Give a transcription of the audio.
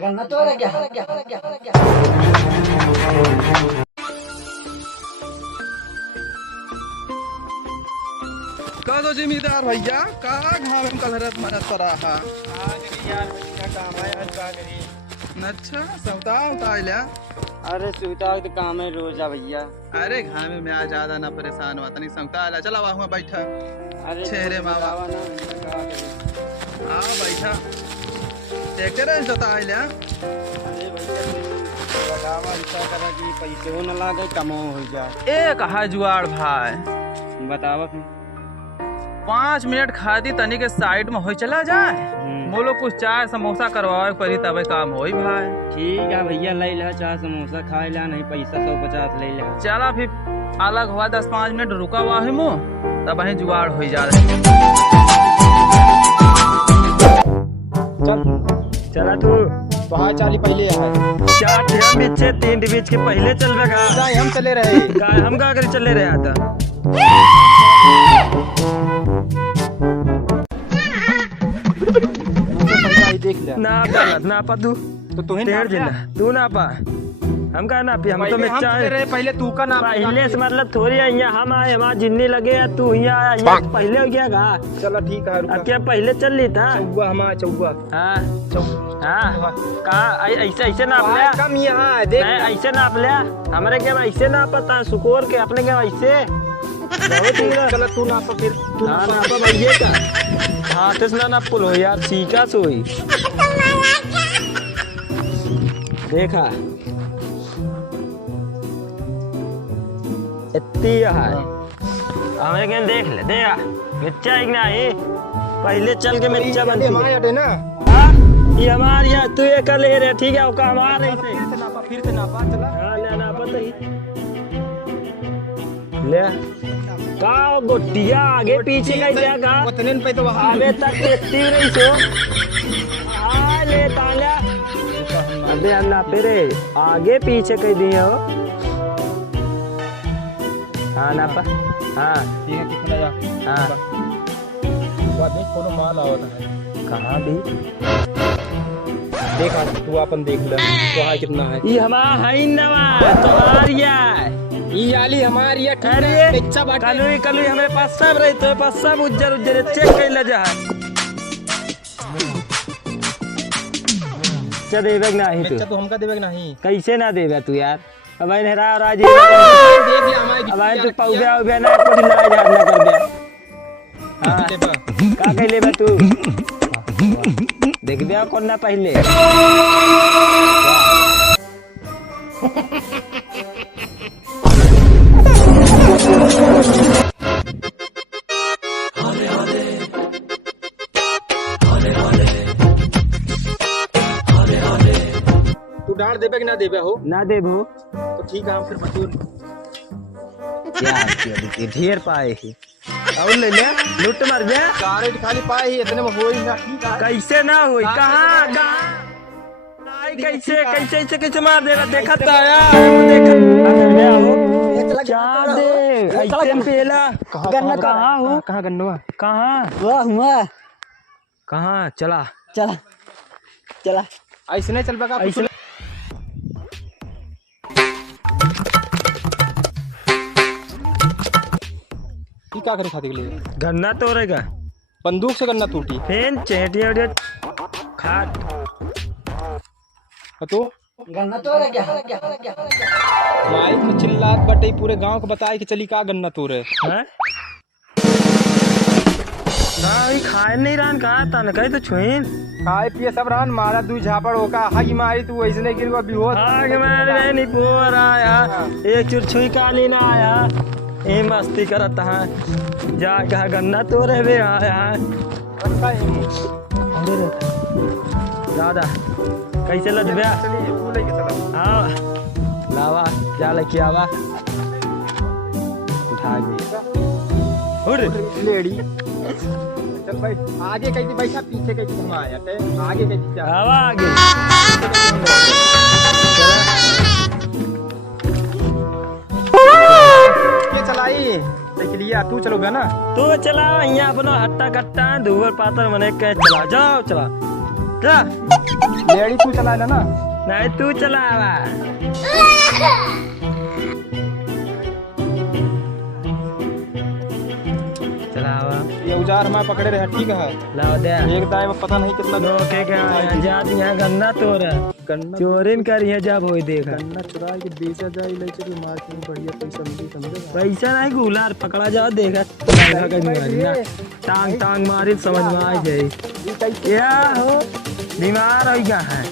गन्ना तो रह गया। का दो जिम्मेदार भैया का घाव में कलरत मरत पड़ा हा यार क्या काम है आज का करी। अच्छा सौता उताइला। अरे सुविधा तो काम है रोजा भैया। अरे घामे में आ ज्यादा ना परेशान हुआ तनी सौता आला चला हुआ बैठा। अरे छेरे मावा ना आ बैठा ट्रैक्टर है जोता आइला। अरे भैया बतावा ऐसा करा कि पैसे हो न लागे कमो हो जाए। ए कहा जुआड़ भाई बतावा फिर 5 मिनट खाती तनी के साइड में हो चला जाए बोलो कुछ चाय समोसा करवाए परी तबे काम होई भाई। ठीक है भैया ले ला चाय समोसा खाए ला नहीं पैसा 150 ले ला। चला फिर अलग हुआ 10-5 मिनट रुका हुआ है मो तब वहीं जुगाड़ हो जा रहे। चल चला तू वहाँ चाली पहले है 4 ढेर बीचे 3 बीच के पहले चलबेगा। हम चले रहे हम का कर चले रहे था देख ले ना डालत ना पा तू तो तू ढेर जिला तू ना पा हम का ना पी हम तो में चाय पहले तू का नाम पहले से मतलब थोड़ी यहाँ हम आए वहाँ जिन्नी लगे है तू यहाँ पहले हो गया गा। चलो ठीक है अब क्या पहले चल ली था चौवा हमारा चौवा हाँ हाँ कहा ऐसे ऐसे नाप लिया कम यहाँ देख ऐसे नाप लिया हमारे क्या ऐसे ना पता सुकोर के अपने क्या ऐसे चलो तू नापा फिर हाँ नापा भैया का हाथ से ना पुल हो यार सीखा सोई देखा इतनी है हमें क्या देख ले देखा मिर्चा एक ना ही पहले चल के मिर्चा बनती है ना ये हमारे यहाँ तू ये कर ले रहे ठीक है उसका हमारा फिर से नापा चला हाँ ले नापा तो ही ले का गोटिया आगे पीछे का जाएगा उतने पे तो आगे तक देखती नहीं सो हाँ ले ताला अबे अल्लाह पेरे आगे पीछे कह दिए हो हाँ नापा हाँ ठीक है कितना जा हाँ वो देख कोनो माल आवत है कहाँ भी देखा तू अपन देख ले तो है कितना है ये हमारा है नवा तुम्हारिया ये आली हमारी है अरे अच्छा बात कलुई हमारे पास सब रही तो पास सब उज्जर उज्जर चेक कर ले जा क्या देवे नहीं तू तो हमका देवे नहीं कैसे ना देवे तू यार अब नेहरा राजी देख ले हमारी अब तू पौधा उबे ना कुछ ना याद ना कर दे हां का कह ले तू देख बे कौन ना पहले तू डांट देवे कि ना देवे हो ना देबो तो ठीक है हम फिर बतू क्या ढेर पाए ही और ले ले लूट मार बे सारे खाली पाए ही इतने में हो ही ना ठीक है कैसे ना हुई कहां कहां कैसे कैसे कैसे कैसे मार देगा देखा था यार हो क्या दे ऐसे पेला गन्ना कहां हो कहाँ गन्नवा कहां वाह हुआ कहां चला चला चला ऐसे नहीं चल पाएगा ऐसे ये क्या करे खाते के लिए गन्ना तोड़ेगा बंदूक से गन्ना टूटी फेन चेटिया खाट तो गन्ना तो रह गया। माइक में चिल्लात बटे पूरे गांव को बताए कि चली का गन्ना तोड़े हैं नहीं खाए नहीं रहन कहा था न कहीं तो छुईन खाए पिए सब रहन मारा दू झापड़ होका हगी मारी तू ऐसे नहीं गिर बेहोश आगे मैं नहीं पोर आया एक चुरछुई काली ना आया ये मस्ती करता है जा कहा गन्ना तोड़े भी आया दादा कैसे लद बया हाँ लावा क्या लेके आवा उठा गई लेडी चल भाई आगे कैसे बैठा पीछे कैसे हम आया थे आगे कैसे जा हवा आगे ये चलाई देख लिया तू चलोगा ना तू चला यहाँ अपना हट्टा कट्टा धुआं पातर मने के चला जाओ चला जा लेडी तू चला ना। नहीं तू चलावा। चलावा। ये औजार हमारे पकड़े रहे ठीक है। लाओ दे। एक दाए में पता नहीं कितना के जात यहाँ गन्ना तोरा चोरिन करिए जब हो देखा गन्ना चुरा के बेचा जाए लेके तो मार्केट में बढ़िया पैसा मिली समझे। पैसा नहीं गुलार पकड़ा जाओ देखा टांग टांग मारी समझ में आ गई क्या हो बीमार हो गया है।